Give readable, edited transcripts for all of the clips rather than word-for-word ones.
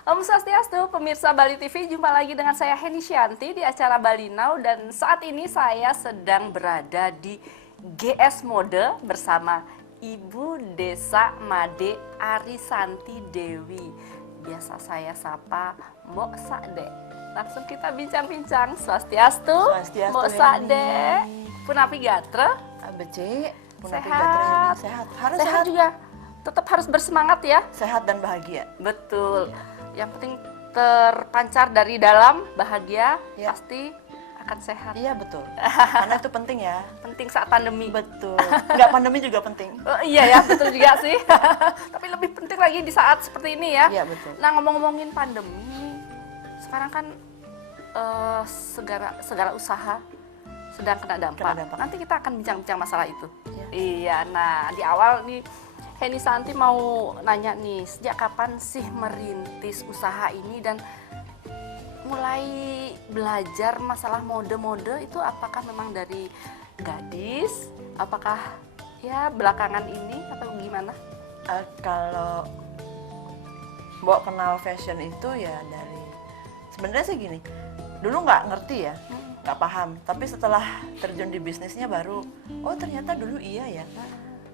Om Swastiastu, pemirsa Bali TV, jumpa lagi dengan saya Heni Syanti di acara Bali Now, dan saat ini saya sedang berada di GS Mode bersama Ibu Desa Made Arisanti Dewi. Biasa saya sapa Mbok Sakde. Langsung kita bincang-bincang. Swastiastu, Swastiastu, Mbok Heni. Sakde. Punapi gatre? ABC, Sehat. sehat. Harus Sehat sehat. juga. Tetap harus bersemangat ya. Sehat dan bahagia. Betul. Yang penting terpancar dari dalam, bahagia, Ya. pasti akan sehat. Iya betul. Karena itu penting ya. Penting saat pandemi. Betul. Nggak pandemi juga penting. Oh, iya ya, betul juga sih. Tapi lebih penting lagi di saat seperti ini ya. Iya betul. Nah, ngomong-ngomongin pandemi, sekarang kan segala usaha sedang kena dampak. Kena dampak. Nanti kita akan bincang-bincang masalah itu. Iya. Iya, nah di awal nih Heni Santi mau nanya nih, sejak kapan sih merintis usaha ini dan mulai belajar masalah mode-mode itu, apakah memang dari gadis, apakah ya belakangan ini atau gimana? Kalau Mbok kenal fashion itu ya dari, sebenarnya sih gini, dulu nggak ngerti ya, nggak paham. Tapi setelah terjun di bisnisnya baru, oh ternyata dulu iya ya.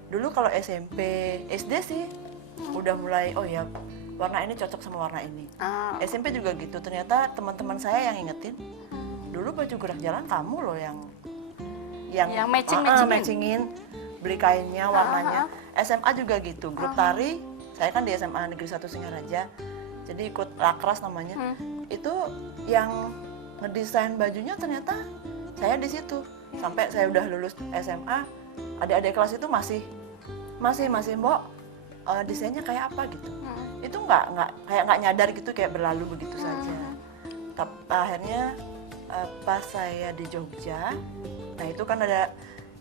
Dulu kalau SMP, SD sih udah mulai, oh ya warna ini cocok sama warna ini. SMP juga gitu, ternyata teman-teman saya yang ingetin, dulu baju gerak jalan kamu loh yang matchingin, beli kainnya, warnanya. SMA juga gitu, grup tari, saya kan di SMA Negeri 1 Singaraja, jadi ikut Lakras namanya. Itu yang ngedesain bajunya ternyata saya di situ. Sampai saya udah lulus SMA, adik-adik kelas itu masih Mbok, desainnya kayak apa gitu. Itu nggak nyadar gitu, kayak berlalu begitu saja. Tapi akhirnya pas saya di Jogja, nah itu kan ada,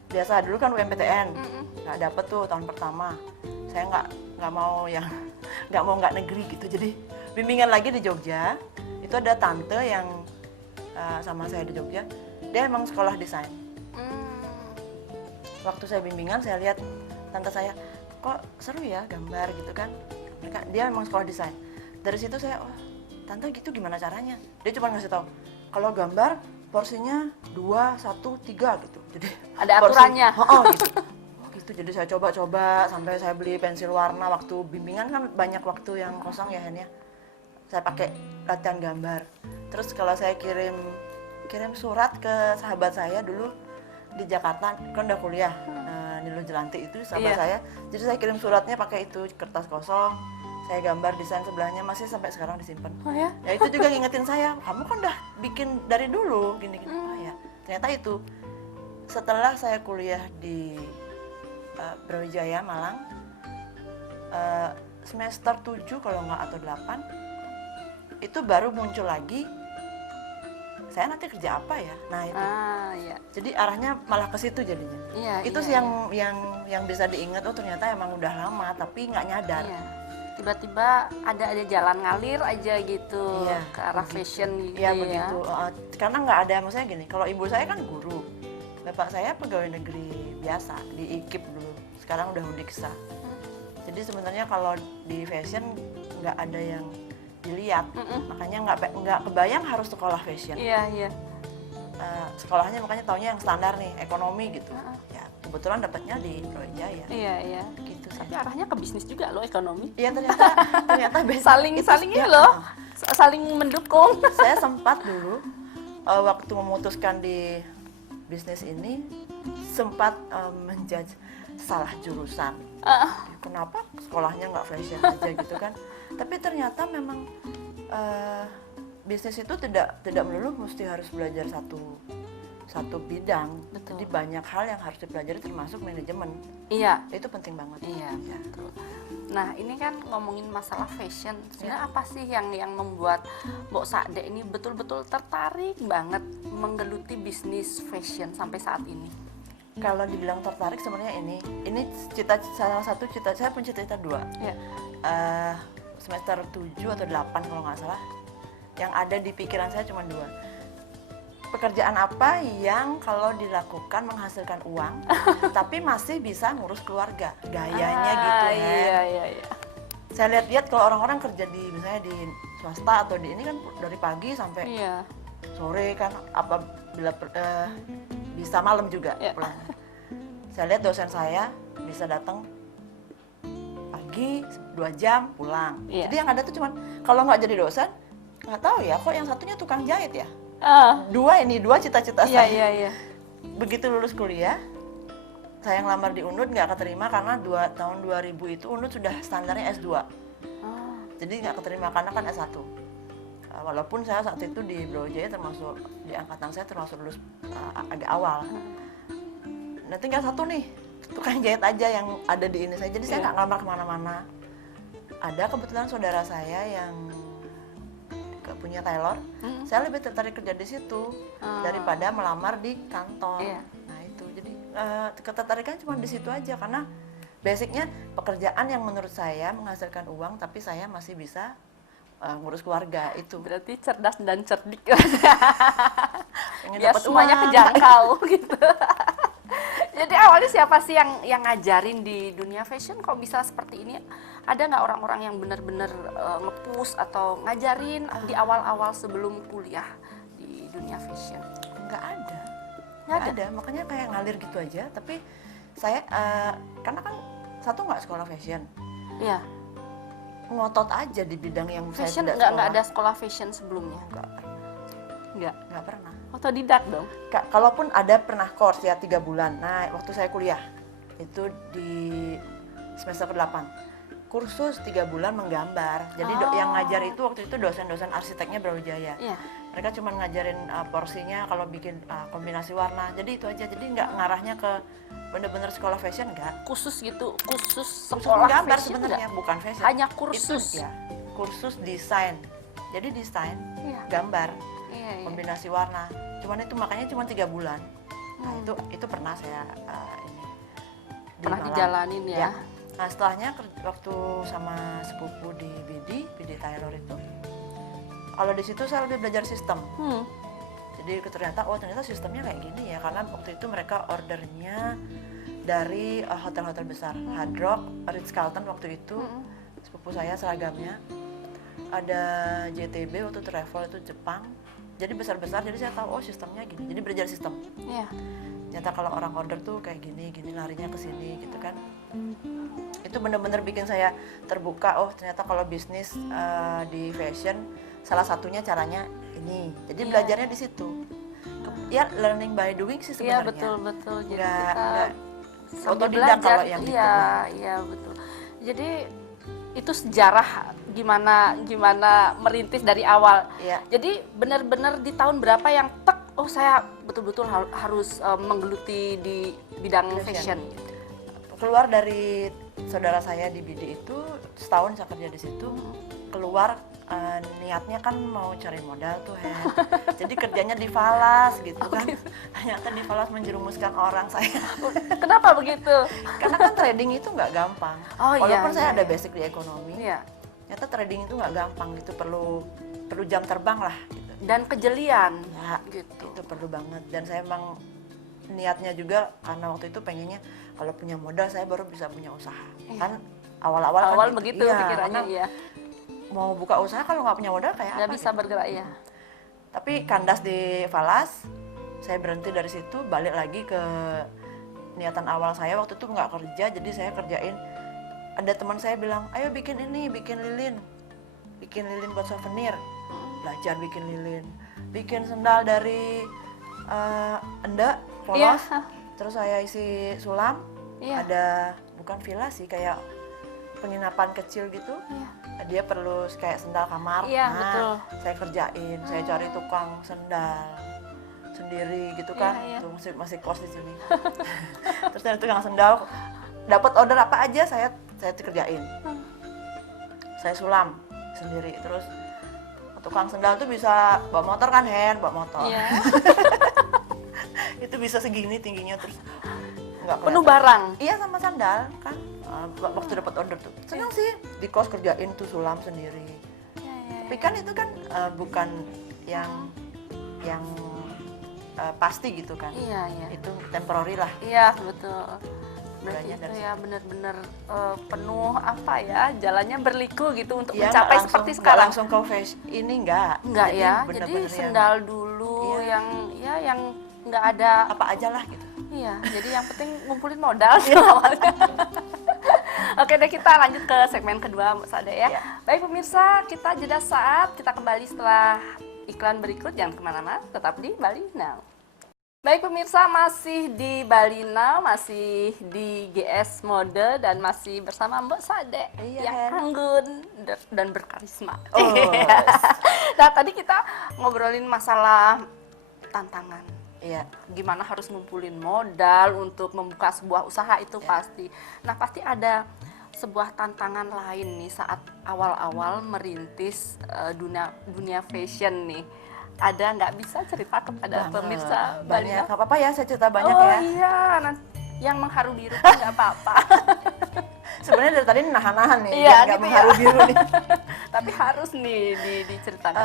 biasa dulu kan UMPTN, nggak dapet tuh tahun pertama. Saya nggak mau nggak negeri gitu, jadi bimbingan lagi di Jogja. Itu ada tante yang sama saya di Jogja, dia emang sekolah desain. Waktu saya bimbingan, saya lihat tante saya, kok seru ya gambar gitu kan. Dia emang sekolah desain. Dari situ saya, oh tante gitu gimana caranya? Dia cuma ngasih tahu, kalau gambar porsinya 2, 1, 3 gitu. Jadi Ada aturannya. gitu. Oh gitu. Jadi saya coba-coba sampai saya beli pensil warna. Waktu bimbingan kan banyak waktu yang kosong ya Hen ya. Saya pakai latihan gambar. Terus kalau saya kirim surat ke sahabat saya dulu di Jakarta, kan udah kuliah, Nilo Jelanti itu sahabat saya. Jadi saya kirim suratnya pakai itu, kertas kosong, saya gambar desain sebelahnya, masih sampai sekarang disimpan. Oh ya? Ya itu juga ngingetin saya, kamu kan udah bikin dari dulu gini-gini. Oh ya, ternyata itu. Setelah saya kuliah di Brawijaya Malang, semester 7 kalau nggak atau 8, itu baru muncul lagi, saya nanti kerja apa ya? Nah itu. Iya. Jadi arahnya malah ke situ jadinya. Iya, Itu iya, sih yang bisa diingat, oh ternyata emang udah lama tapi nggak nyadar. Iya. Tiba-tiba ada jalan ngalir aja gitu, Iya, ke arah begitu. fashion gitu Iya ya. begitu. Karena nggak ada, maksudnya gini, kalau ibu saya kan guru, bapak saya pegawai negeri biasa di IKIP dulu, sekarang udah Undiksa. Jadi sebenarnya kalau di fashion nggak ada yang dilihat, makanya nggak kebayang harus sekolah fashion. Iya, iya. Sekolahnya makanya taunya yang standar nih, ekonomi gitu. Ya kebetulan dapatnya di Brawijaya. Iya, iya. Gitu sih. Tapi arahnya ke bisnis juga loh, ekonomi. Iya ternyata Saling ini ya, loh, saling mendukung. Saya sempat dulu waktu memutuskan di bisnis ini sempat menjudge salah jurusan. Kenapa sekolahnya nggak fashion aja gitu kan? Tapi ternyata memang bisnis itu tidak melulu mesti harus belajar satu bidang. Betul. Jadi banyak hal yang harus dipelajari termasuk manajemen. Iya. Itu penting banget. Iya, Ya. betul. Nah, ini kan ngomongin masalah fashion. Sebenarnya apa sih yang membuat Mbok Sakde ini betul-betul tertarik banget menggeluti bisnis fashion sampai saat ini? Kalau dibilang tertarik sebenarnya ini salah satu cita, saya punya cita-cita 2. Iya. Semester 7 atau 8 kalau nggak salah. Yang ada di pikiran saya cuma 2. Pekerjaan apa yang kalau dilakukan menghasilkan uang tapi masih bisa ngurus keluarga, gayanya gitu kan. Iya, iya, iya. saya lihat-lihat kalau orang-orang kerja di misalnya di swasta atau di ini kan dari pagi sampai Iya. sore kan bisa malam juga Iya. pulang. Saya lihat dosen saya bisa datang pagi 2 jam pulang. Iya. Jadi yang ada tuh cuman kalau nggak jadi dosen nggak tahu ya kok yang satunya tukang jahit ya. Ah, Dua cita-cita iya, saya. iya, iya. Begitu lulus kuliah, saya ngelamar di UNUD nggak keterima karena tahun 2000 itu UNUD sudah standarnya S2. Ah, Jadi nggak keterima karena kan S1. Walaupun saya saat itu di Brawijaya termasuk, di angkatan saya termasuk lulus agak awal. Nah tinggal satu nih, tukang jahit aja yang ada di ini saya. Jadi saya Iya. nggak ngelamar kemana-mana. Ada kebetulan saudara saya yang punya tailor, saya lebih tertarik kerja di situ daripada melamar di kantor. Iya. Nah itu, jadi ketertarikan cuma di situ aja karena basicnya pekerjaan yang menurut saya menghasilkan uang, tapi saya masih bisa ngurus keluarga itu. berarti cerdas dan cerdik. Pengen Biar dapat semuanya uang. kejangkau gitu. Jadi awalnya siapa sih yang ngajarin di dunia fashion kok bisa seperti ini? Ada nggak orang-orang yang benar-benar nge-push atau ngajarin di awal-awal sebelum kuliah di dunia fashion? Nggak ada. Nggak Nggak ada, makanya kayak ngalir gitu aja. Tapi saya, karena kan satu nggak sekolah fashion, Iya. ngotot aja di bidang yang Fashion saya tidak nggak sekolah. ada sekolah fashion sebelumnya? Nggak. Pernah. Otodidak dong? Kalaupun ada pernah course ya 3 bulan. Nah, waktu saya kuliah itu di semester ke-8. Kursus 3 bulan menggambar. Jadi yang ngajar itu waktu itu dosen-dosen arsiteknya Brawijaya. Iya. Mereka cuma ngajarin porsinya kalau bikin kombinasi warna. Jadi itu aja. Jadi nggak ngarahnya ke bener-bener sekolah fashion nggak. Khusus gitu, khusus Kursus sekolah menggambar fashion sebenarnya, nggak? bukan fashion. Hanya kursus. Itu, ya, kursus desain. Jadi desain, Iya. gambar, Iya, iya. kombinasi warna. Cuman itu makanya cuma 3 bulan. Nah, itu pernah saya ini di Pernah Malang. dijalanin ya? Nah, setelahnya waktu sama sepupu di BD Tailor itu, kalau di situ saya lebih belajar sistem. Jadi ternyata sistemnya kayak gini ya, karena waktu itu mereka ordernya dari hotel-hotel besar, Hard Rock, Ritz-Carlton waktu itu, sepupu saya seragamnya, ada JTB waktu travel itu Jepang, jadi besar-besar, jadi saya tahu sistemnya gini, jadi belajar sistem. Iya. Ternyata kalau orang order tuh kayak gini larinya ke sini gitu kan. Itu bener-bener bikin saya terbuka, ternyata kalau bisnis di fashion salah satunya caranya ini. Jadi Iya. belajarnya di situ. Ya learning by doing sih Iya, sebenarnya. betul. Jadi Nggak- kita nggak sambil otodidak belajar. kalau yang gitu. Iya, betul. Jadi itu sejarah gimana merintis dari awal. Iya. Jadi benar-benar di tahun berapa yang saya betul-betul harus menggeluti di bidang fashion. Keluar dari saudara saya di BD itu setahun saya kerja di situ. Keluar niatnya kan mau cari modal tuh Hen. Jadi kerjanya di Falas gitu kan. Ternyata di Falas menjerumuskan orang saya. Kenapa begitu? Karena kan trading itu nggak gampang. Oh, iya, Walaupun saya iya, ada iya. basic di ekonomi, Iya. ternyata trading itu nggak gampang gitu, perlu jam terbang lah gitu. Dan kejelian. Ya, Gitu. itu perlu banget. Dan saya emang niatnya juga karena waktu itu pengennya kalau punya modal saya baru bisa punya usaha. Iya. Kan awal-awal kan Awal gitu. begitu Iya, pikirannya karena ya. mau buka usaha kalau nggak punya modal kayak Nggak apa bisa gitu. bergerak ya. Tapi kandas di Falas, saya berhenti dari situ, balik lagi ke niatan awal saya. Waktu itu nggak kerja, jadi saya kerjain. Ada teman saya bilang, ayo bikin ini, bikin lilin buat souvenir. Belajar bikin lilin, bikin sendal dari endak, polos. Iya. Terus saya isi sulam, Iya. ada bukan villa sih, kayak penginapan kecil gitu. Iya. Dia perlu kayak sendal kamar. Iya, Nah, betul. saya kerjain, saya cari tukang sendal sendiri gitu Iya, kan. iya. Tuh masih kos di sini. Terus dari tukang sendal dapat order apa aja saya kerjain. Saya sulam sendiri. Terus tukang sendal tuh bisa bawa motor kan, Hen, bawa motor. Iya. Itu bisa segini tingginya terus nggak Penuh kelihatan. barang. Iya, sama sandal kan. Waktu dapat order tuh senang sih, di kos kerjain tuh sulam sendiri. Tapi kan itu kan bukan yang pasti gitu kan. Iya, iya. Itu temporary lah. Iya, betul. Berarti mulainya itu dari ya benar-benar penuh apa ya, jalannya berliku gitu untuk Iya, mencapai nggak seperti langsung- nggak sekarang. langsung ke fashion ini enggak. Enggak ya, jadi bener-bener yang sendal dulu Iya. yang ya yang nggak ada. apa aja lah gitu. Iya, jadi yang penting ngumpulin modal sih awalnya. Oke deh, kita lanjut ke segmen kedua Mbak Sade ya. Iya. Baik pemirsa, kita jeda saat, kita kembali setelah iklan berikut. Jangan kemana-mana, tetap di Bali Now. Baik pemirsa, masih di Bali Now, masih di GS Mode dan masih bersama Mbak Sade Iya, yang Hen. anggun dan berkarisma. Oh. Nah tadi kita ngobrolin masalah tantangan. Iya. Gimana harus ngumpulin modal untuk membuka sebuah usaha itu Ya. pasti. Nah pasti ada sebuah tantangan lain nih saat awal-awal merintis dunia fashion nih. Ada nggak bisa cerita kepada pemirsa Bali banyak. Now? Nggak apa-apa ya, saya cerita banyak Oh ya. iya, yang mengharu biru kan nggak apa-apa. Sebenarnya dari tadi nahan-nahan nih, Iya, biar nggak gitu mengharu ya. biru nih. Tapi harus nih diceritakan.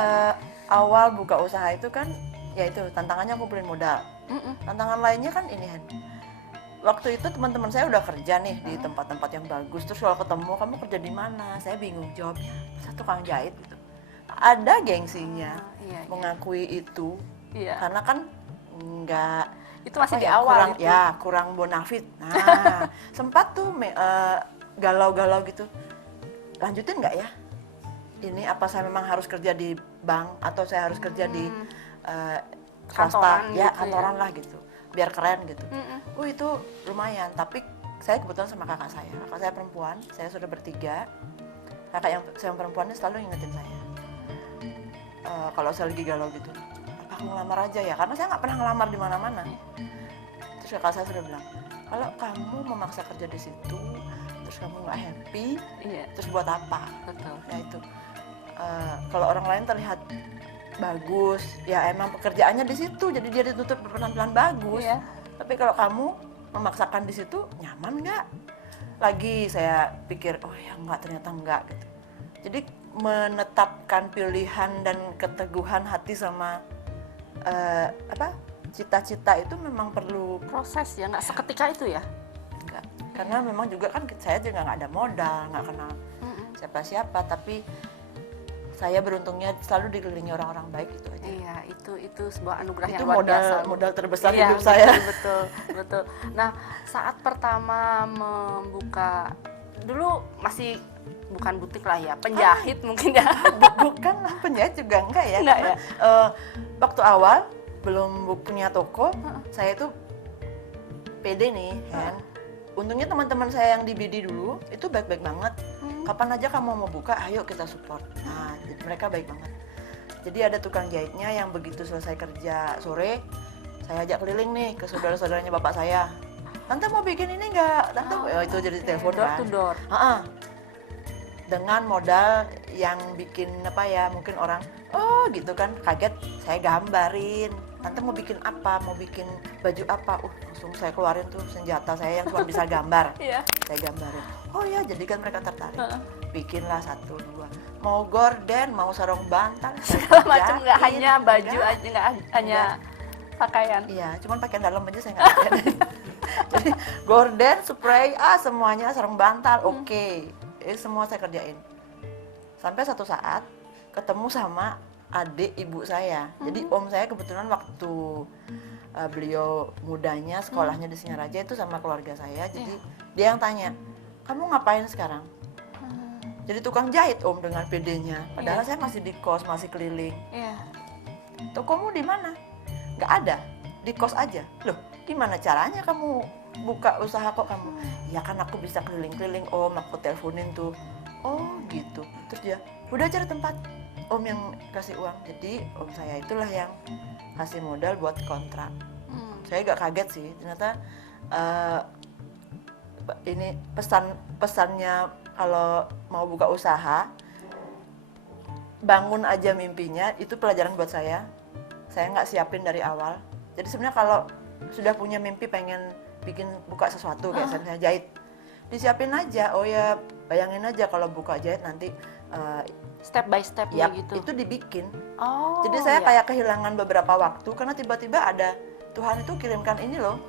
Awal buka usaha itu kan, ya itu tantangannya ngumpulin modal. Mm-mm. Tantangan lainnya kan ini, Hen. Waktu itu teman-teman saya udah kerja nih di tempat-tempat yang bagus. Terus kalau ketemu, kamu kerja di mana? Saya bingung jawabnya. Saya tukang jahit gitu. Ada gengsinya Iya, iya. mengakui itu, Iya. karena kan nggak Itu masih apa di ya, awal kurang, itu. ya kurang bonafit. Nah, sempat tuh galau-galau gitu. Lanjutin nggak ya? Ini apa saya memang harus kerja di bank atau saya harus kerja di swasta? Kantoran Ya gitu kantoran lah gitu, biar keren gitu. Mm-mm. Itu lumayan. Tapi saya kebetulan sama kakak saya. Kakak saya perempuan, saya sudah bertiga. Kakak yang saya perempuan ini selalu ngingetin saya. Kalau saya lagi galau gitu, apa aku ngelamar aja ya? Karena saya nggak pernah ngelamar di mana-mana. Terus kakak saya sudah bilang, kalau kamu memaksa kerja di situ, terus kamu nggak happy, Iya, terus buat apa? betul. Ya itu. Kalau orang lain terlihat bagus, ya emang pekerjaannya di situ, jadi dia ditutup pelan-pelan bagus. Iya. Tapi kalau kamu memaksakan di situ, nyaman nggak? Lagi saya pikir, oh ya nggak, ternyata nggak gitu. Jadi menetapkan pilihan dan keteguhan hati sama cita-cita itu memang perlu. Proses ya, nggak seketika itu ya. Enggak. Karena memang juga kan saya juga nggak ada modal, nggak kenal Mm-mm. siapa-siapa, tapi saya beruntungnya selalu dikelilingi orang-orang baik, itu aja. Iya, itu sebuah anugerah Itu yang luar biasa. modal terbesar Iya, hidup saya. Betul, betul. Nah, saat pertama membuka, dulu masih bukan butik lah ya, penjahit mungkin ya. Bukan lah, penjahit juga enggak ya. Enggak Karena, waktu awal belum punya toko, saya itu pede nih, Hen. Untungnya teman-teman saya yang di BD dulu itu baik-baik banget. Kapan aja kamu mau buka, ayo kita support. Nah, jadi mereka baik banget. Jadi ada tukang jahitnya yang begitu selesai kerja sore, saya ajak keliling nih ke saudara-saudaranya bapak saya. Tante mau bikin ini enggak? Tante, itu jadi telepon Door kan. to door. Dengan modal yang bikin apa ya, mungkin orang oh gitu kan kaget, saya gambarin. Tante mau bikin apa, mau bikin baju apa, langsung saya keluarin tuh senjata saya yang cuma bisa gambar. Iya. Saya gambarin, oh ya, jadi kan mereka tertarik. Bikinlah 1, 2, mau gorden, mau sarung bantal, Segala macam, nggak jahitin, hanya baju enggak. aja, nggak hanya pakaian. Iya, cuman pakaian dalam aja saya nggak pakai. Jadi gorden, spray, semuanya, sarung bantal, oke. Semua saya kerjain. Sampai satu saat ketemu sama adik ibu saya. Jadi om saya kebetulan waktu beliau mudanya sekolahnya di Singaraja itu sama keluarga saya. Jadi dia yang tanya, kamu ngapain sekarang? Jadi tukang jahit om dengan PD-nya. Padahal saya masih di kos, masih keliling. Iya. Tokomu di mana? Nggak ada, di kos aja. Loh, gimana caranya kamu buka usaha kok kamu? Ya kan aku bisa keliling-keliling om, aku teleponin tuh. Oh gitu. Terus dia, udah cari tempat. Om yang kasih uang. Jadi om saya itulah yang kasih modal buat kontrak. Saya agak kaget sih, ternyata ini pesannya kalau mau buka usaha, bangun aja mimpinya, itu pelajaran buat saya. Saya nggak siapin dari awal. Jadi sebenarnya kalau sudah punya mimpi pengen bikin buka sesuatu kayak saya jahit, disiapin aja. Oh ya, bayangin aja kalau buka jahit nanti Step by stepnya ya gitu. itu dibikin. Oh. Jadi saya iya. kayak kehilangan beberapa waktu karena tiba-tiba ada Tuhan itu kirimkan ini loh,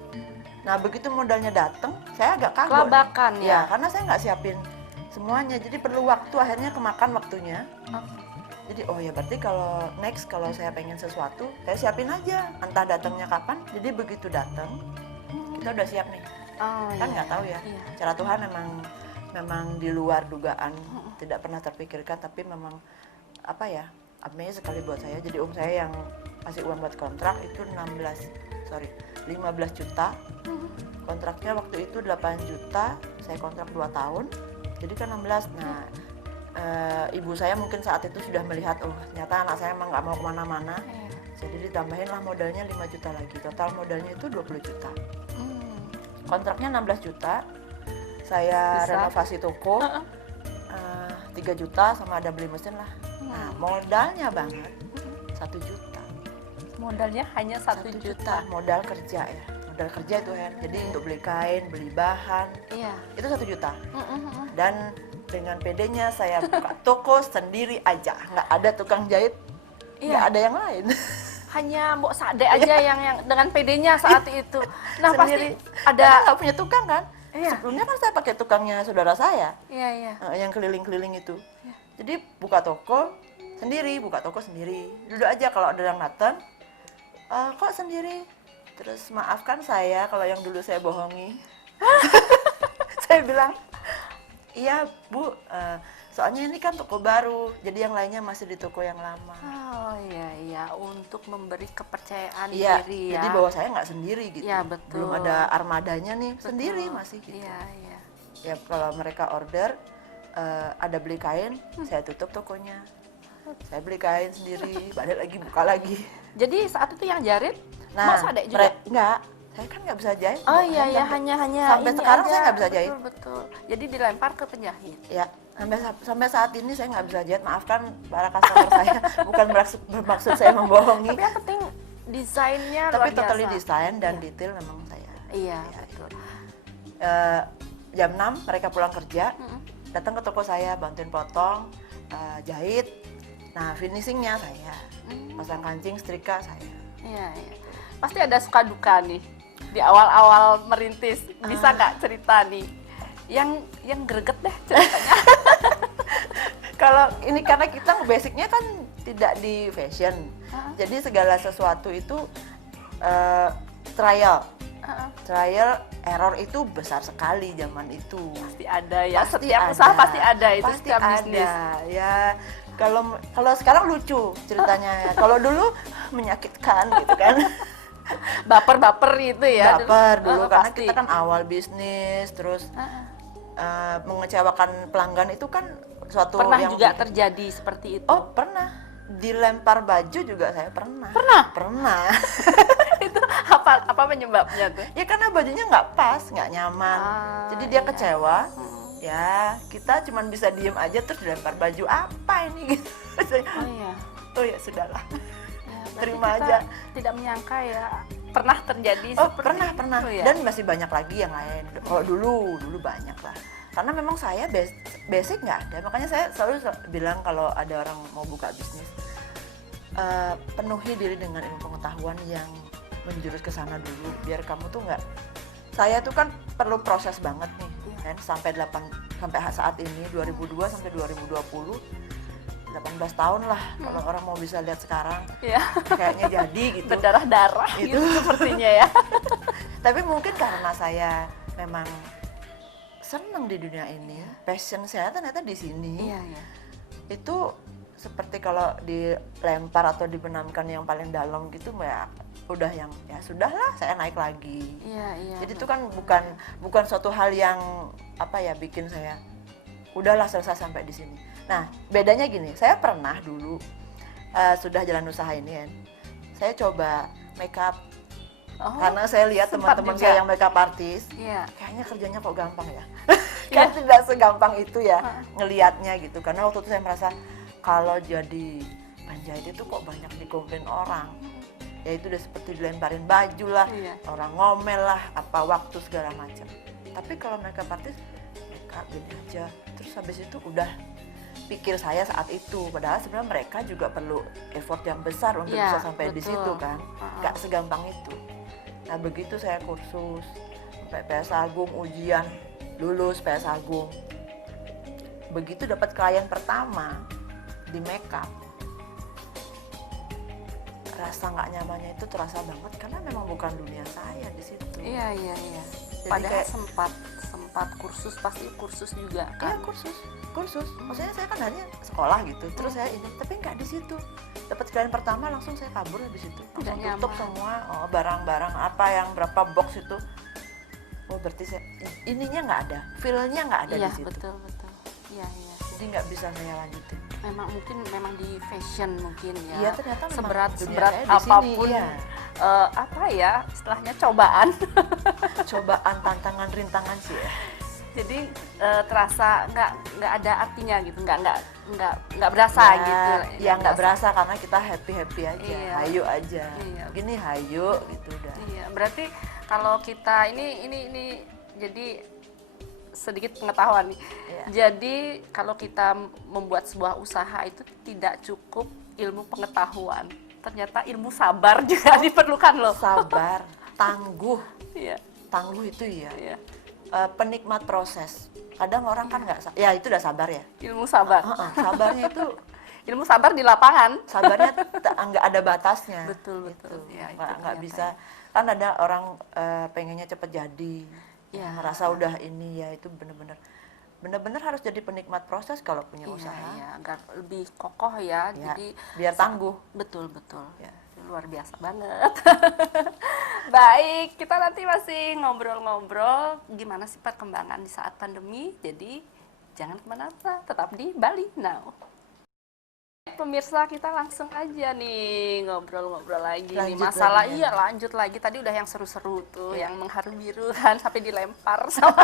Nah begitu modalnya datang, saya agak kaget. Kelabakan ya? Karena saya nggak siapin semuanya, jadi perlu waktu, akhirnya kemakan waktunya. Jadi oh ya berarti kalau next kalau saya pengen sesuatu, saya siapin aja, entah datangnya kapan. Jadi begitu datang, kita udah siap nih. Kan nggak tahu ya. Cara Tuhan memang di luar dugaan, tidak pernah terpikirkan, tapi memang apa ya, amazing sekali buat saya. Jadi om saya yang kasih uang buat kontrak itu 15 juta. Kontraknya waktu itu 8 juta, saya kontrak 2 tahun, jadi kan 16. Nah, ibu saya mungkin saat itu sudah melihat, oh ternyata anak saya emang nggak mau kemana-mana, jadi ditambahin lah modalnya 5 juta lagi, total modalnya itu 20 juta. Kontraknya 16 juta, saya renovasi toko, 3 juta sama ada beli mesin lah. Nah, modalnya banget 1 juta. Modalnya hanya 1 juta. Modal kerja ya, modal kerja itu Hen. Jadi untuk beli kain, beli bahan, itu 1 juta. Dan dengan PD-nya saya buka toko sendiri aja, nggak ada tukang jahit, nggak ada yang lain. Hanya Mbok Sade aja yang dengan PD-nya saat itu. Nah Sendiri. pasti ada. Karena nggak punya tukang kan. Sebelumnya kan saya pakai tukangnya saudara saya, yang keliling-keliling itu. Jadi buka toko sendiri, duduk aja kalau ada yang datang. Kok sendiri? Terus maafkan saya kalau yang dulu saya bohongi. Saya bilang, iya Bu, soalnya ini kan toko baru, jadi yang lainnya masih di toko yang lama. Oh iya, untuk memberi kepercayaan Iya, diri ya. jadi bahwa saya nggak sendiri gitu. Iya, betul. Belum ada armadanya nih, sendiri masih gitu. Iya. Ya kalau mereka order, ada beli kain, saya tutup tokonya. Saya beli kain sendiri, balik lagi, buka lagi. Jadi saat itu yang jarit Nah, Mbok Sade juga? Enggak, saya kan nggak bisa jahit. Oh iya, hanya sampai ini sekarang aja. saya nggak bisa jahit. Betul. Jadi dilempar ke penjahit. Ya, sampai saat ini saya nggak bisa jahit. Maafkan para customer saya, bukan bermaksud saya membohongi. Tapi yang penting desainnya Tapi luar totally biasa. desain dan detail memang saya. Iya, betul. Jam 6 mereka pulang kerja, datang ke toko saya, bantuin potong, jahit. Nah, finishingnya saya, pasang kancing, setrika saya. Iya. Pasti ada suka duka nih di awal-awal merintis. Bisa nggak cerita nih? Yang greget deh ceritanya. Kalau ini karena kita basicnya kan tidak di fashion, jadi segala sesuatu itu trial error itu besar sekali zaman itu. Pasti ada ya. Pasti Setiap ada. usaha pasti ada itu. Pasti setiap ada. bisnis. Ya kalau sekarang lucu ceritanya. Kalau dulu menyakitkan gitu kan. Baper-baper itu ya. Baper dulu karena pasti. kita kan awal bisnis, terus mengecewakan pelanggan itu kan suatu Pernah yang juga terjadi seperti itu. Oh pernah, dilempar baju juga saya pernah. Pernah. Itu apa penyebabnya tuh? Ya karena bajunya nggak pas, nggak nyaman. Jadi dia kecewa. Ya kita cuma bisa diem aja terus dilempar baju apa ini gitu. Oh ya sudahlah. Terima kita aja. Tidak menyangka ya pernah terjadi Pernah itu ya? Dan masih banyak lagi yang lain. Kalau dulu banyak lah, karena memang saya basic nggak ada, makanya saya selalu bilang kalau ada orang mau buka bisnis, penuhi diri dengan ilmu pengetahuan yang menjurus ke sana dulu, biar kamu tuh nggak, saya tuh kan perlu proses banget nih kan, sampai saat ini 2002 sampai 2020 18 tahun lah, kalau orang mau bisa lihat sekarang, kayaknya jadi gitu. Berdarah-darah gitu sepertinya ya. Tapi mungkin karena saya memang senang di dunia ini, passion saya ternyata di sini. Itu seperti kalau dilempar atau dibenamkan yang paling dalam gitu, ya udah yang ya sudahlah, saya naik lagi. Jadi itu kan bukan suatu hal yang apa ya bikin saya udahlah selesai sampai di sini. Nah, bedanya gini, saya pernah dulu sudah jalan usaha ini kan, saya coba makeup. Karena saya lihat teman-teman saya yang makeup artis, kayaknya kerjanya kok gampang ya. Kan tidak segampang itu ya ngelihatnya gitu. Karena waktu itu saya merasa kalau jadi penjahit itu kok banyak dikomplain orang. Ya itu udah seperti dilemparin baju lah, orang ngomel lah, apa waktu segala macam. Tapi kalau makeup artis, makeup gini aja. Terus habis itu udah pikir saya saat itu, padahal sebenarnya mereka juga perlu effort yang besar untuk bisa sampai di situ kan, nggak segampang itu. Nah begitu saya kursus, sampai PS Agung ujian, lulus PS Agung. Begitu dapat klien pertama di makeup, rasa nggak nyamannya itu terasa banget karena memang bukan dunia saya di situ. Iya. Jadi Padahal kayak sempat kursus, pasti kursus juga ya kan. kursus. Maksudnya saya kan hanya sekolah gitu, terus saya ini, tapi nggak di situ. Dapat klien pertama langsung saya kabur di situ, langsung Tidak tutup nyaman. semua barang-barang apa yang berapa box itu. Oh berarti saya ininya nggak ada, feel-nya nggak ada Iya, di situ. betul. Iya. Jadi nggak bisa saya lanjutin. Memang di fashion mungkin ya. Iya ternyata memang seberat dunia seberat saya di sini, apapun iya. apa ya istilahnya cobaan. Cobaan, tantangan, rintangan sih ya. Jadi terasa nggak ada artinya gitu, nggak berasa gitu. Ya nggak berasa karena kita happy aja, Iya. hayu aja. Iya. Gini hayu gitu udah. Iya, berarti kalau kita ini jadi sedikit pengetahuan nih. Iya. Jadi kalau kita membuat sebuah usaha itu tidak cukup ilmu pengetahuan, ternyata ilmu sabar juga diperlukan loh. Sabar, tangguh, Iya, tangguh itu ya. iya. Penikmat proses. Kadang orang kan nggak, ya itu udah sabar ya. Ilmu sabar. Sabarnya itu, Ilmu sabar di lapangan. sabarnya nggak ada batasnya. Betul. Gitu. Ya, itu Nggak ternyata. bisa. Kan ada orang pengennya cepet jadi, Ya. ngerasa udah ini ya itu bener-bener harus jadi penikmat proses kalau punya usaha. Iya, agar lebih kokoh ya. Ya, Jadi biar tangguh. betul. Ya. Luar biasa banget. Baik, kita nanti masih ngobrol-ngobrol gimana sih perkembangan di saat pandemi. Jadi jangan kemana-mana, tetap di Bali Now. Pemirsa, kita langsung aja nih ngobrol-ngobrol lagi nih Lanjut masalah. lagi ya. Iya, lanjut lagi. Tadi udah yang seru-seru tuh, yang mengharu biru kan sampai dilempar sama.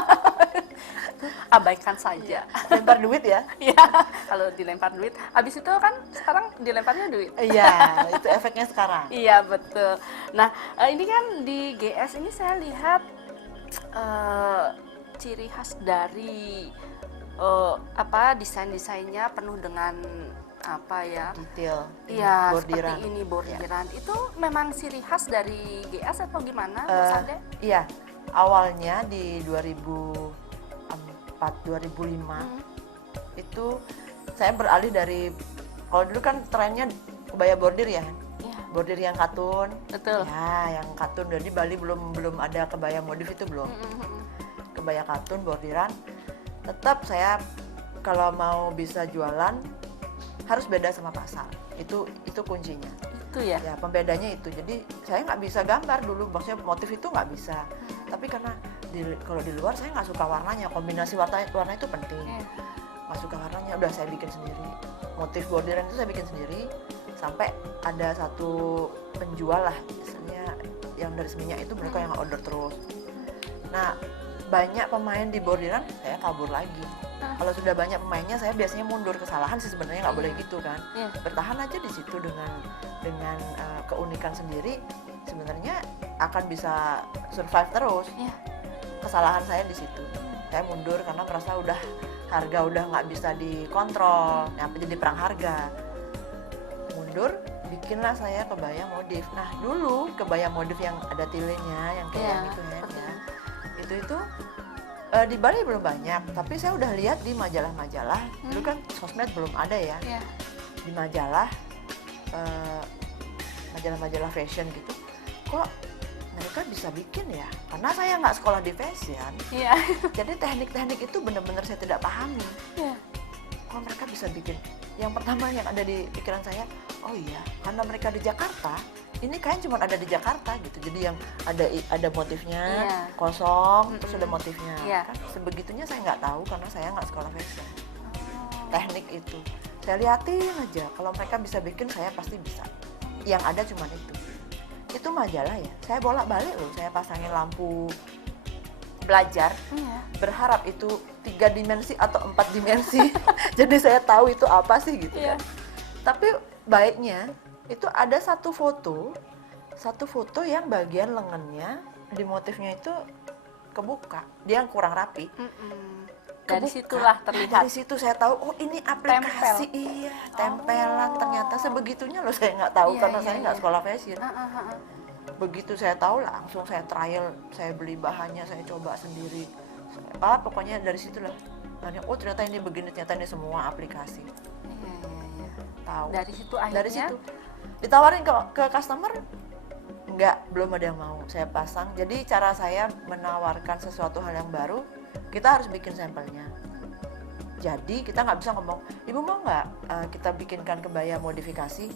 Abaikan saja. Lempar duit ya. Ya, kalau dilempar duit, habis itu kan sekarang dilemparnya duit. Iya, itu efeknya sekarang. Iya, betul. Nah, ini kan di GS ini saya lihat ciri khas dari desain-desainnya penuh dengan apa ya? Detail. Iya, bordiran. seperti ini bordiran. Itu memang ciri khas dari GS atau gimana, Bu Eh, Sade? Iya, awalnya di 2004, 2005 itu saya beralih dari, kalau dulu kan trennya kebaya bordir ya, Iya, bordir yang katun. betul. Ya, yang katun. Jadi Bali belum ada kebaya modif itu belum. Kebaya katun, bordiran. Tetap saya kalau mau bisa jualan harus beda sama pasar. Itu kuncinya. Itu ya. Ya pembedanya itu. Jadi saya nggak bisa gambar dulu, maksudnya motif itu nggak bisa. Tapi karena kalau di luar saya nggak suka warnanya, kombinasi warna itu penting. Iya. Nggak suka warnanya, udah saya bikin sendiri. Motif bordiran itu saya bikin sendiri. Sampai ada satu penjual lah, misalnya yang dari Seminyak itu mereka yang order terus. Nah banyak pemain di bordiran, saya kabur lagi. Kalau sudah banyak pemainnya, saya biasanya mundur. Kesalahan sih sebenarnya nggak boleh gitu kan. Iya. Bertahan aja di situ dengan keunikan sendiri, sebenarnya akan bisa survive terus. Iya. Kesalahan saya di situ. Saya mundur karena merasa harga udah nggak bisa dikontrol, jadi perang harga. Mundur, bikinlah saya kebaya modif. Nah dulu kebaya modif yang ada tilenya, yang kayak Iya, gitu ya. seperti Itu di Bali belum banyak, tapi saya udah lihat di majalah-majalah. Dulu kan sosmed belum ada ya. Iya. Di majalah majalah-majalah fashion gitu, kok mereka bisa bikin ya? Karena saya nggak sekolah di fashion, Iya. jadi teknik-teknik itu benar-benar saya tidak pahami. Iya. Kok mereka bisa bikin? Yang pertama yang ada di pikiran saya, oh iya, karena mereka di Jakarta, ini kain cuma ada di Jakarta gitu. Jadi yang ada motifnya, Iya. kosong, terus ada motifnya. Iya. Kan sebegitunya saya nggak tahu karena saya nggak sekolah fashion. Teknik itu saya liatin aja, kalau mereka bisa bikin saya pasti bisa. Yang ada cuma itu majalah ya, saya bolak-balik loh, saya pasangin lampu, belajar, Iya. berharap itu 3 dimensi atau 4 dimensi. Jadi saya tahu itu apa sih gitu Iya. kan. Tapi baiknya itu ada satu foto yang bagian lengannya di motifnya itu kebuka, dia yang kurang rapi. Dari Kebuka. situlah Nah, terlihat. dari situ saya tahu, oh ini aplikasi. Iya, tempelan. Ternyata sebegitunya loh, saya nggak tahu Iya, karena iya, saya nggak iya. sekolah fashion. begitu saya tahu langsung saya trial, saya beli bahannya, saya coba sendiri. Pokoknya dari situlah. Oh ternyata ini begini, ternyata ini semua aplikasi. Iya. Tahu. Dari situ akhirnya. Dari situ ditawarin ke customer, enggak, belum ada yang mau. Saya pasang. Jadi cara saya menawarkan sesuatu hal yang baru, kita harus bikin sampelnya. Jadi kita nggak bisa ngomong, ibu mau nggak kita bikinkan kebaya modifikasi,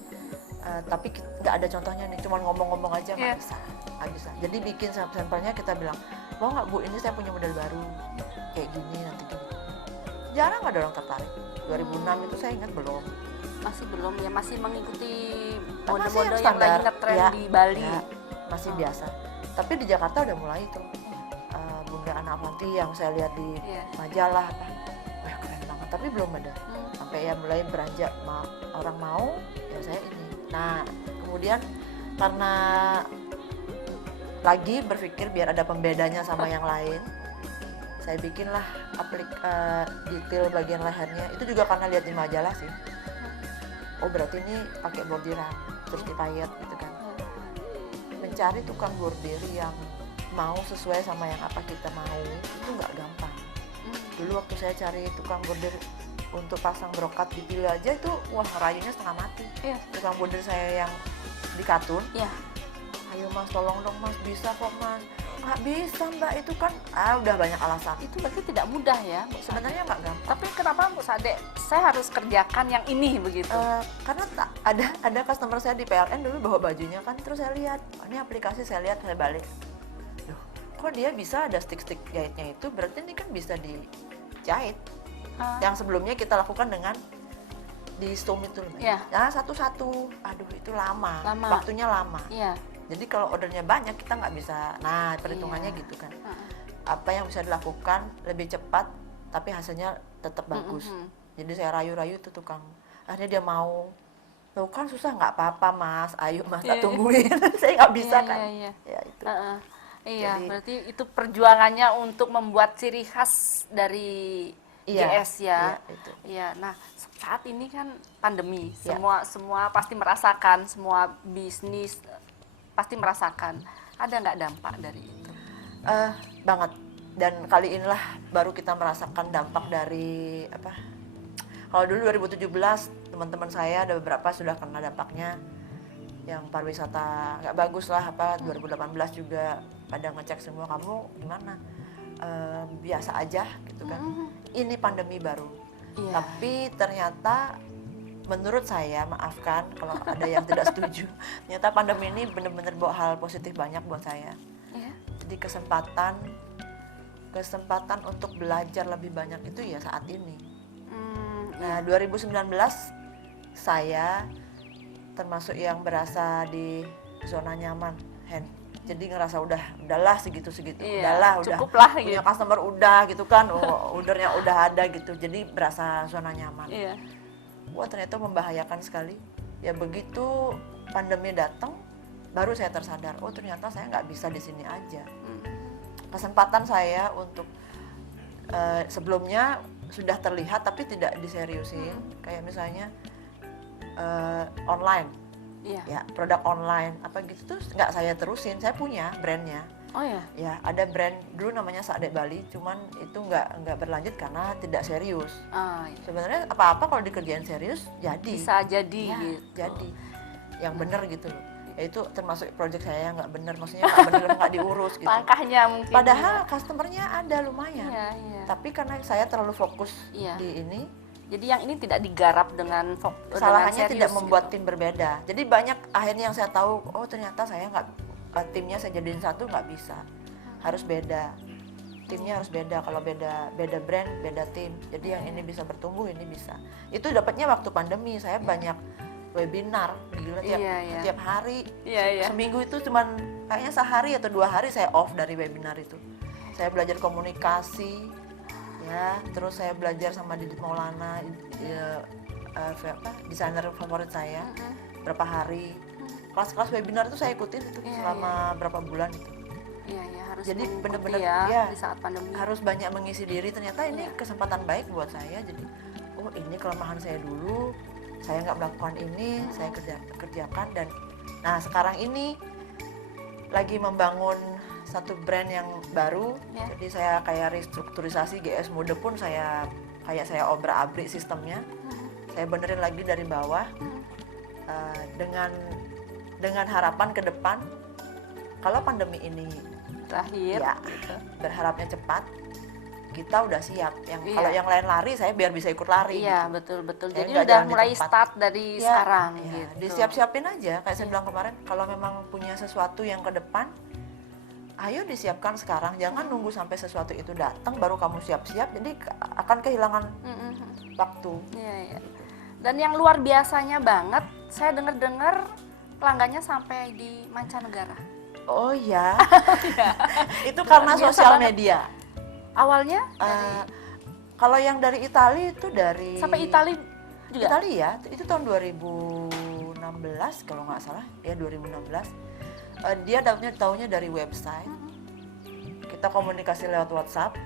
tapi nggak ada contohnya nih, cuma ngomong-ngomong aja nggak bisa, nggak bisa. Jadi bikin sampelnya, kita bilang, mau nggak bu, ini saya punya model baru, kayak gini nanti gini. Jarang ada orang tertarik. 2006 itu saya ingat belum. Masih belum ya, masih mengikuti Masih mode-mode yang standar, lagi ngetren ya, di Bali. ya, masih biasa. Tapi di Jakarta udah mulai tuh. Bunda Ana Avanti yang saya lihat di majalah, wah keren banget. Tapi belum ada. Sampai ya mulai beranjak, orang mau, ya saya ini. Nah, kemudian karena lagi berpikir biar ada pembedanya sama yang lain, saya bikinlah detail bagian lehernya. Itu juga karena lihat di majalah sih. Oh berarti ini pakai bordiran, terus dipayet gitu kan. Mencari tukang bordir yang mau sesuai sama yang apa kita mau itu nggak gampang. Dulu waktu saya cari tukang bordir untuk pasang brokat di pilu aja itu, wah rayunya setengah mati. Tukang bordir saya yang di Katun, ayo mas tolong dong mas, bisa kok mas. Nggak bisa mbak, itu kan udah banyak alasan. Itu berarti tidak mudah ya, sebenarnya nggak gampang. Tapi kenapa Bu Sade, saya harus kerjakan yang ini begitu? Karena ada customer saya di PLN dulu bawa bajunya kan, terus saya lihat, ini aplikasi, saya lihat, saya balik. Duh, kok dia bisa ada stick-stick jahitnya itu, berarti ini kan bisa dijahit. Yang sebelumnya kita lakukan dengan di stum itu. Nah satu-satu, aduh itu lama. Waktunya lama. Jadi kalau ordernya banyak kita nggak bisa, nah perhitungannya gitu kan. Apa yang bisa dilakukan lebih cepat tapi hasilnya tetap bagus. Jadi saya rayu-rayu tuh tukang, akhirnya dia mau. Loh kan susah, nggak apa-apa mas, ayo mas, tak tungguin. Saya nggak bisa kan. Ya itu. Jadi, berarti itu perjuangannya untuk membuat ciri khas dari GS ya. Iya. Nah saat ini kan pandemi, semua pasti merasakan, semua bisnis pasti merasakan. Ada nggak dampak dari itu? Banget. Dan kali inilah baru kita merasakan dampak dari apa? Kalau dulu 2017 teman-teman saya ada beberapa sudah kena dampaknya, yang pariwisata nggak bagus lah, 2018 juga pada ngecek semua, kamu gimana? Biasa aja gitu kan. Ini pandemi baru. Tapi ternyata menurut saya, maafkan kalau ada yang tidak setuju, ternyata pandemi ini benar-benar bawa hal positif banyak buat saya. Jadi kesempatan untuk belajar lebih banyak itu ya saat ini. Nah 2019 saya termasuk yang berasa di zona nyaman, jadi ngerasa udahlah segitu-segitu, udahlah punya customer udah gitu kan, ordernya udah ada gitu, jadi berasa zona nyaman. Wah ternyata membahayakan sekali. Ya begitu pandemi datang, baru saya tersadar, oh ternyata saya nggak bisa di sini aja. Kesempatan saya untuk sebelumnya sudah terlihat tapi tidak diseriusin, kayak misalnya online, ya produk online apa gitu tuh nggak saya terusin. Saya punya brandnya. Ya ada brand dulu namanya Sadek Bali, cuman itu nggak berlanjut karena tidak serius. Sebenarnya apa-apa kalau dikerjain serius jadi bisa jadi gitu. Jadi yang benar gitu loh. Ya itu termasuk project saya yang nggak benar, maksudnya nggak benar, nggak diurus gitu. Langkahnya mungkin. Padahal customernya ada lumayan. Tapi karena saya terlalu fokus di ini, jadi yang ini tidak digarap dengan kesalahannya tidak membuat gitu. tim berbeda. Jadi banyak akhirnya yang saya tahu, oh ternyata saya timnya saya jadiin satu nggak bisa, harus beda, timnya harus beda. Kalau beda brand, beda tim, jadi yang ini bisa bertumbuh, ini bisa. Itu dapatnya waktu pandemi. Saya banyak webinar, gila tiap hari, seminggu itu cuman kayaknya sehari atau 2 hari saya off dari webinar itu. Saya belajar komunikasi, ya, terus saya belajar sama Didit Maulana, desainer favorit saya, berapa hari. Kelas-kelas webinar itu saya ikutin itu selama berapa bulan gitu. Harus jadi benar-benar di saat pandemi harus banyak mengisi diri. Ternyata ini kesempatan baik buat saya. Jadi oh ini kelemahan saya dulu, saya nggak melakukan ini, saya kerjakan. Dan nah sekarang ini lagi membangun satu brand yang baru. Ya. Jadi saya kayak restrukturisasi GS Mode pun saya obrak-abrik sistemnya. Saya benerin lagi dari bawah dengan harapan ke depan kalau pandemi ini Terakhir. ya Gitu. berharapnya cepat, kita udah siap. Iya. Kalau yang lain lari, saya biar bisa ikut lari. Iya, gitu. betul. Saya Jadi nggak udah jalan di mulai tempat. start dari Ya, sekarang ya, gitu. disiap-siapin aja. Kayak saya bilang kemarin, kalau memang punya sesuatu yang ke depan, ayo disiapkan sekarang. Jangan nunggu sampai sesuatu itu datang baru kamu siap-siap. Jadi akan kehilangan waktu. Iya, iya. Dan yang luar biasanya banget, saya dengar-dengar pelanggannya sampai di mancanegara. Oh ya, itu karena biasa sosial banget. media. Awalnya Kalau yang dari Italia itu dari sampai Italia juga. Italia itu tahun 2016 kalau nggak salah, ya 2016. Dia taunya dari website. Kita komunikasi lewat WhatsApp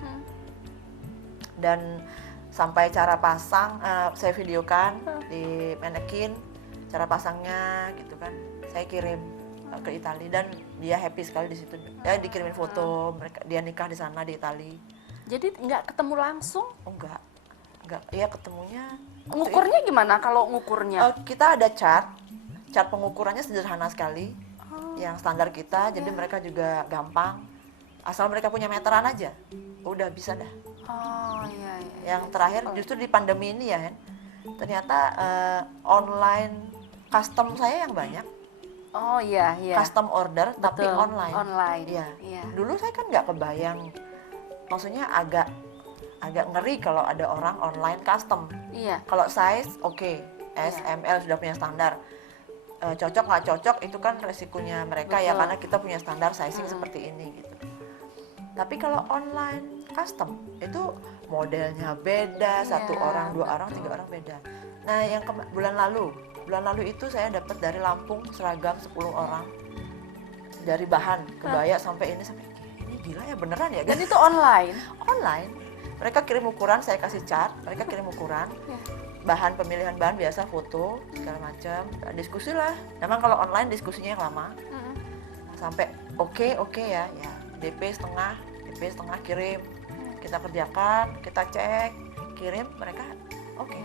dan sampai cara pasang saya videokan di manekin cara pasangnya gitu kan. Saya kirim ke Italia dan dia happy sekali di situ. Ya dikirimin foto dia nikah di sana di Italia. Jadi nggak ketemu langsung. Oh enggak. Iya ketemunya. Ngukurnya gimana kalau ngukurnya? Kita ada chart pengukurannya sederhana sekali, yang standar kita, jadi mereka juga gampang, asal mereka punya meteran aja, udah bisa dah. Oh iya, iya. Yang terakhir justru di pandemi ini ya, Hen, ternyata online custom saya yang banyak, Oh iya, iya. custom order tapi Betul, online. online. Iya. Iya. Dulu saya kan nggak kebayang, maksudnya agak ngeri kalau ada orang online custom. Iya. Kalau size oke, S, M, L sudah punya standar. Cocok nggak cocok itu kan resikonya mereka ya, Betul. karena kita punya standar sizing seperti ini gitu. Tapi kalau online custom itu modelnya beda, satu orang, dua orang, tiga orang beda. Nah yang bulan lalu itu saya dapat dari Lampung seragam 10 orang, dari bahan kebaya sampai ini gila ya beneran ya. Dan itu online. Online mereka kirim ukuran, saya kasih chart, mereka kirim ukuran, bahan pemilihan bahan biasa, foto segala macam, diskusi lah. Memang kalau online diskusinya yang lama, sampai oke ya DP setengah kirim, kita kerjakan, kita cek, kirim, mereka oke.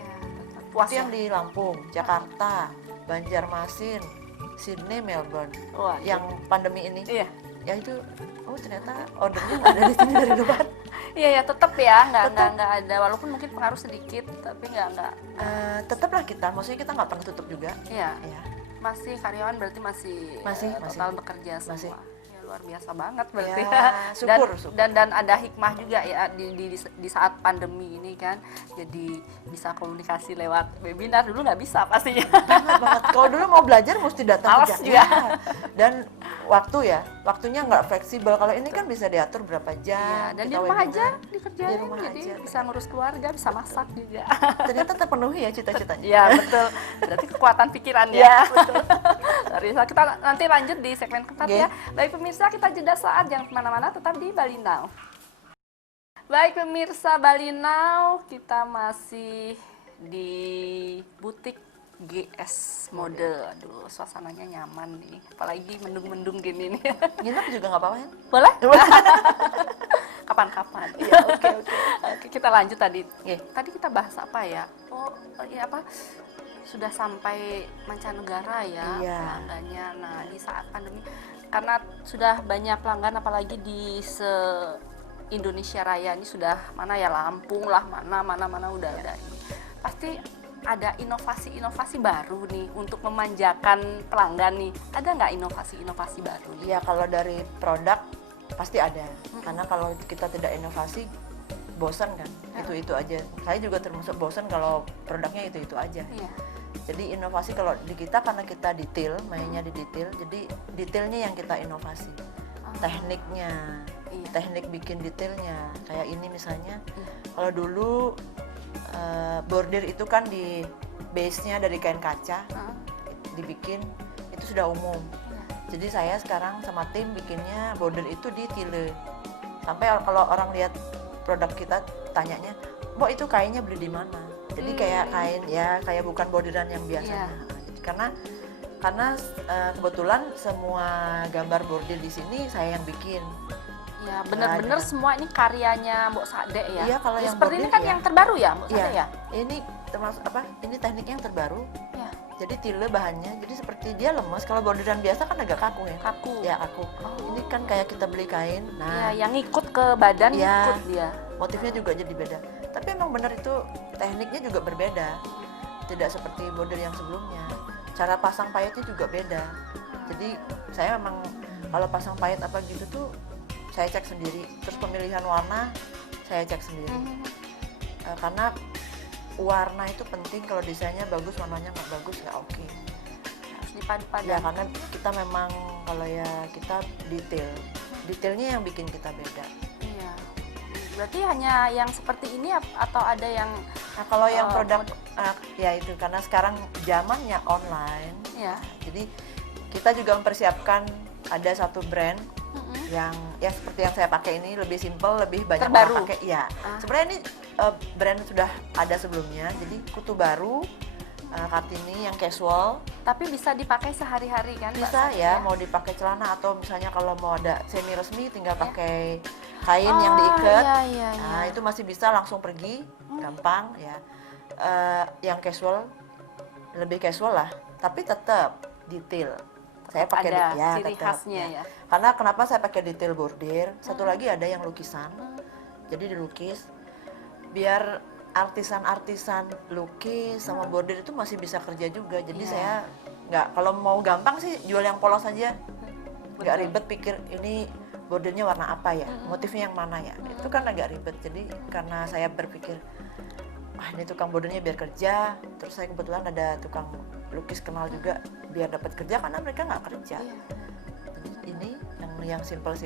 Puas Itu yang di Lampung, Jakarta, Banjarmasin, Sydney, Melbourne. Wah, yang pandemi ini, Iya. ya itu, ternyata ordernya nggak dari sini, dari luar. Iya ya, tetap ya, Tetep. nggak ada, walaupun mungkin pengaruh sedikit, tapi nggak. Tetaplah kita, maksudnya kita nggak pernah tutup juga. Iya. Ya. Masih karyawan berarti masih total bekerja semua. Masih. Ya, luar biasa banget berarti. Ya, syukur. Dan ada hikmah juga ya di saat pandemi ini kan. Jadi bisa komunikasi lewat webinar, dulu nggak bisa pastinya. Banget. Kalau dulu mau belajar mesti datang Males ke juga. Dan waktunya nggak fleksibel. Kalau ini kan bisa diatur berapa Iya, jam. dan di kita rumah webinar. aja dikerjain, Di rumah jadi aja. bisa ngurus keluarga, bisa masak juga. Ternyata terpenuhi ya cita-citanya. Iya betul, berarti kekuatan pikiran Iya, ya. Dari kita nanti lanjut di segmen keempat Oke. ya. Baik pemirsa, kita jeda saat, jangan kemana-mana, tetap di Bali Now. Baik pemirsa Bali Now, kita masih di butik GS Mode. Aduh, suasananya nyaman nih, apalagi mendung-mendung gini nih. Nginep juga nggak apa-apa ya? Boleh? Kapan-kapan. Iya, oke. Oke, kita lanjut tadi. Oke. Tadi kita bahas apa ya? Iya apa? Sudah sampai mancanegara ya Iya. pelanggannya. Nah, di saat pandemi, karena sudah banyak pelanggan, apalagi di Indonesia Raya ini sudah mana ya, Lampung lah, mana udah ini. Pasti ada inovasi-inovasi baru nih untuk memanjakan pelanggan nih. Ada nggak inovasi-inovasi baru nih? Iya, kalau dari produk pasti ada. Karena kalau kita tidak inovasi, bosan kan. Itu aja. Saya juga termasuk bosan kalau produknya itu aja. Iya. Jadi inovasi kalau di kita, karena kita detail, mainnya di detail, jadi detailnya yang kita inovasi. Tekniknya, Iya. teknik bikin detailnya. Kayak ini misalnya, Iya. kalau dulu bordir itu kan di base-nya dari kain kaca, dibikin, itu sudah umum. Jadi saya sekarang sama tim bikinnya bordir itu di tile. Sampai kalau orang lihat produk kita, tanyanya, "Mbok itu kainnya beli di mana?" Jadi kayak kain ya, kayak bukan bordiran yang biasanya. Iya. Karena Karena kebetulan semua gambar bordir di sini saya yang bikin. Ya, benar-benar semua ini karyanya Mbok Sade ya. Iya, kalau yang seperti ini bordir kan ya. yang terbaru ya, Mbok Sade ya? Ini termasuk apa? Ini tekniknya yang terbaru. Ya, Jadi tile bahannya, jadi seperti dia lemas. Kalau bordiran biasa kan agak kaku ya. kaku. Ya kaku. Ini kan kayak kita beli kain. Ya, Nah, yang ikut ke badan Ya. ikut dia. motifnya juga jadi beda. Tapi emang benar itu tekniknya juga berbeda. Tidak seperti bordir yang sebelumnya. Cara pasang payetnya juga beda. Jadi saya memang kalau pasang payet apa gitu tuh saya cek sendiri. Terus pemilihan warna saya cek sendiri. Karena warna itu penting, kalau desainnya bagus warnanya nggak bagus nggak oke. Harus dipadu-padan. Ya karena kita memang kalau ya kita detailnya yang bikin kita beda. Iya. Berarti hanya yang seperti ini atau ada yang Nah kalau yang Oh, produk ya itu karena sekarang zamannya online, ya? jadi kita juga mempersiapkan ada satu brand yang ya seperti yang saya pakai ini, lebih simple, lebih banyak Terbaru. orang pakai. Ya, sebenarnya ini brand sudah ada sebelumnya, jadi kutu baru Kartini yang casual. Tapi bisa dipakai sehari-hari kan? Mbak Bisa Sade, ya, mau dipakai celana atau misalnya kalau mau ada semi resmi tinggal Ya. pakai kain yang diikat. Iya. Nah, itu masih bisa langsung pergi, gampang ya. Yang casual lebih casual lah, tapi tetap detail. Saya pakai ada ya ciri tetap, khasnya ya. Karena kenapa saya pakai detail bordir? Satu lagi ada yang lukisan. Jadi dilukis biar artisan-artisan lukis sama bordir itu masih bisa kerja juga. Jadi Iya. saya nggak, kalau mau gampang sih jual yang polos aja. Nggak Betul. ribet pikir ini bordirnya warna apa ya, motifnya yang mana ya. Itu kan agak ribet. Jadi karena saya berpikir ini tukang bordirnya biar kerja, terus saya kebetulan ada tukang lukis kenal juga biar dapat kerja karena mereka nggak kerja. Iya. Jadi ini yang simple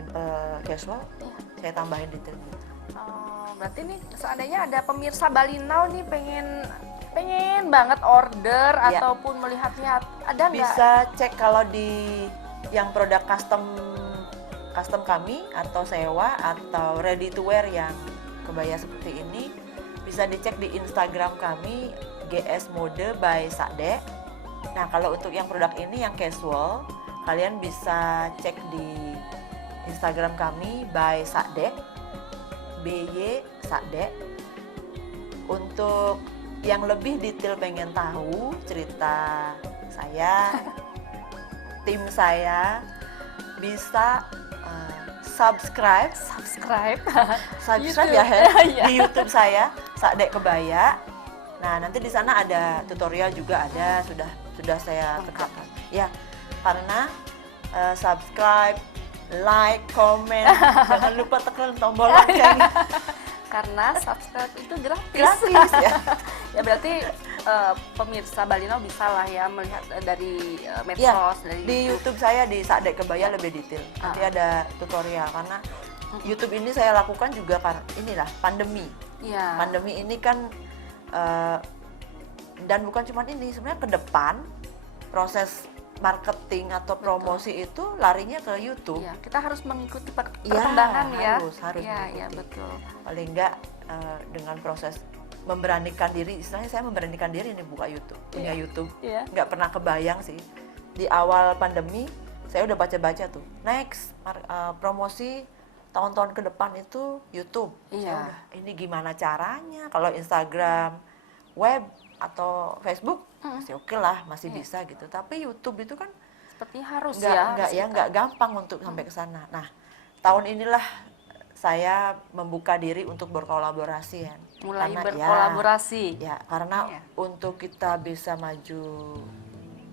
casual, Iya. saya tambahin detailnya. Oh, berarti nih seandainya ada pemirsa Bali Now nih pengen banget order Ya. ataupun melihatnya, ada nggak? Bisa cek kalau di yang produk custom kami atau sewa atau ready to wear yang kebaya seperti ini, bisa dicek di Instagram kami GS Mode by Sade. Nah, kalau untuk yang produk ini yang casual, kalian bisa cek di Instagram kami by Sade, BY Sade. Untuk yang lebih detail pengen tahu cerita saya, tim saya, bisa subscribe YouTube. ya Hen, Iya. di YouTube saya Sade Kebaya. Nah, nanti di sana ada tutorial juga, ada sudah saya kerjakan. Ya, karena subscribe, like, komen, jangan lupa tekan tombol lonceng. Karena subscribe itu gratis. Gratis ya. Ya berarti pemirsa Bali Now bisa lah ya melihat dari Ya, medsos, dari di YouTube saya di Sade Kebaya lebih detail. Nanti ada tutorial karena YouTube ini saya lakukan juga karena inilah pandemi. Iya. Pandemi ini kan dan bukan cuma ini, sebenarnya ke depan proses marketing atau promosi itu larinya ke YouTube. Iya, kita harus mengikuti Iya, perkembangan ya. harus Iya, mengikuti. iya betul. Paling enggak dengan proses memberanikan diri, istilahnya saya memberanikan diri nih buka YouTube, punya Iya. YouTube. Iya. Nggak pernah kebayang sih. Di awal pandemi saya udah baca-baca tuh. Next promosi tahun-tahun ke depan itu YouTube. Iya. Saya udah, ini gimana caranya? Kalau Instagram, web atau Facebook masih oke lah, masih Iya. bisa gitu. Tapi YouTube itu kan Sepertinya harus nggak ya. nggak harus ya kita- nggak gampang untuk sampai ke sana. Nah, tahun inilah saya membuka diri untuk berkolaborasi ya. mulai Karena berkolaborasi. Ya, karena Iya. untuk kita bisa maju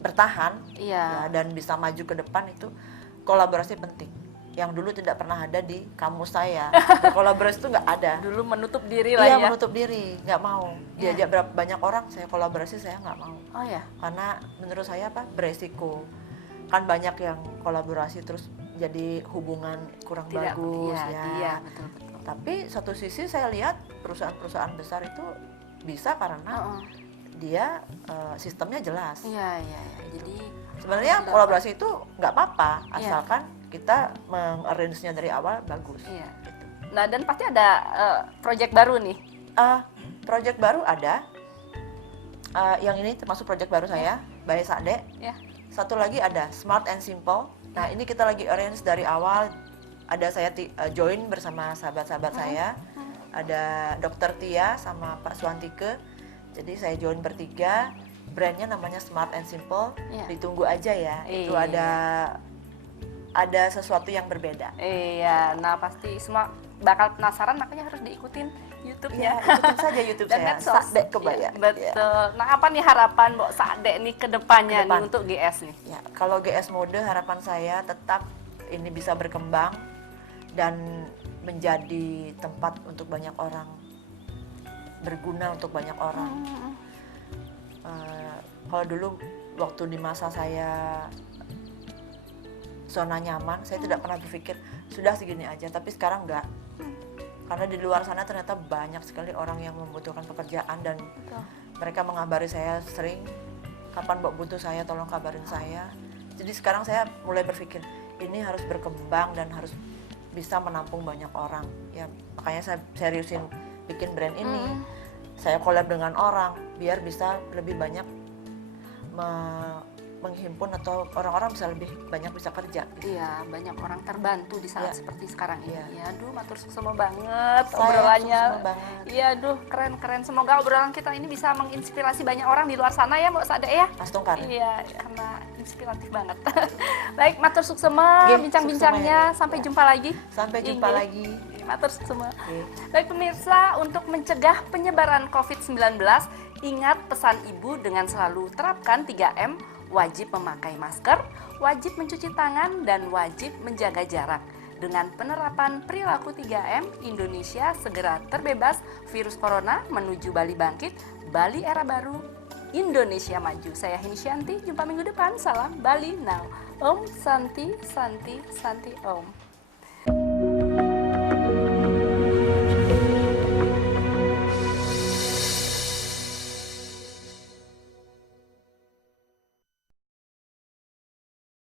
bertahan Iya. ya, dan bisa maju ke depan itu kolaborasi penting. Yang dulu tidak pernah ada di kamus saya. Berkolaborasi itu nggak ada. Dulu menutup diri lah Iya, ya. menutup diri, nggak mau. Iya. Diajak banyak orang, saya kolaborasi saya nggak mau. Oh ya. Karena menurut saya beresiko. Kan banyak yang kolaborasi terus jadi hubungan kurang Tidak. bagus Iya, ya. iya, betul betul. Tapi satu sisi saya lihat perusahaan-perusahaan besar itu bisa karena Heeh. dia sistemnya jelas. Iya, iya, iya. Jadi Sebenarnya Tidak. kolaborasi itu nggak apa-apa, Iya. asalkan kita mengarrange-nya dari awal bagus. iya. Gitu. Nah, dan pasti ada project baru nih. Project baru ada, yang ini termasuk project baru saya, by Sade. Ya. satu lagi ada Smart and Simple. Nah, ini kita lagi arrange dari awal. Ada saya join bersama sahabat-sahabat saya. Ada Dokter Tia sama Pak Suantike. Jadi saya join bertiga. Brandnya namanya Smart and Simple. Iya. Ditunggu aja ya. Itu Iya. ada sesuatu yang berbeda. Iya, nah pasti semua bakal penasaran, makanya harus diikutin YouTube-nya. Ya, ikutin saja YouTube Dan saya. medsos. Sadek Kebaya. Iya, betul. Nah, apa nih harapan Mbok Sadek nih ke depannya Ke depan. nih untuk GS nih? Ya, kalau GS Mode harapan saya tetap ini bisa berkembang dan menjadi tempat untuk banyak orang, berguna untuk banyak orang. Kalau dulu waktu di masa saya zona nyaman, saya tidak pernah berpikir sudah segini aja, tapi sekarang enggak. Karena di luar sana ternyata banyak sekali orang yang membutuhkan pekerjaan dan Betul. mereka mengabari saya sering, kapan Mbak butuh saya, tolong kabarin saya. Jadi sekarang saya mulai berpikir ini harus berkembang dan harus bisa menampung banyak orang. Ya, makanya saya seriusin bikin brand ini. Saya collab dengan orang biar bisa lebih banyak menghimpun atau orang-orang bisa lebih banyak bisa kerja. Iya, banyak orang terbantu di saat Iya. seperti sekarang ini. Iya. Ya, aduh, matur suksema banget Saya obrolannya. sukses banget. Iya, aduh, keren-keren. Semoga obrolan kita ini bisa menginspirasi banyak orang di luar sana ya, Mbok Sadek ya. Astung Karen. Iya, karena inspiratif banget. Baik, matur suksema Nggih, bincang-bincangnya. suksema ya. Sampai Ya. jumpa lagi. Sampai jumpa Inggih. lagi. Matur suksema. Oke. Baik pemirsa, untuk mencegah penyebaran COVID-19, ingat pesan ibu dengan selalu terapkan 3M, wajib memakai masker, wajib mencuci tangan, dan wajib menjaga jarak. Dengan penerapan perilaku 3M, Indonesia segera terbebas virus corona menuju Bali bangkit, Bali era baru, Indonesia maju. Saya Heni Shanti, jumpa minggu depan. Salam Bali Now. Om Santi, Santi, Santi Om.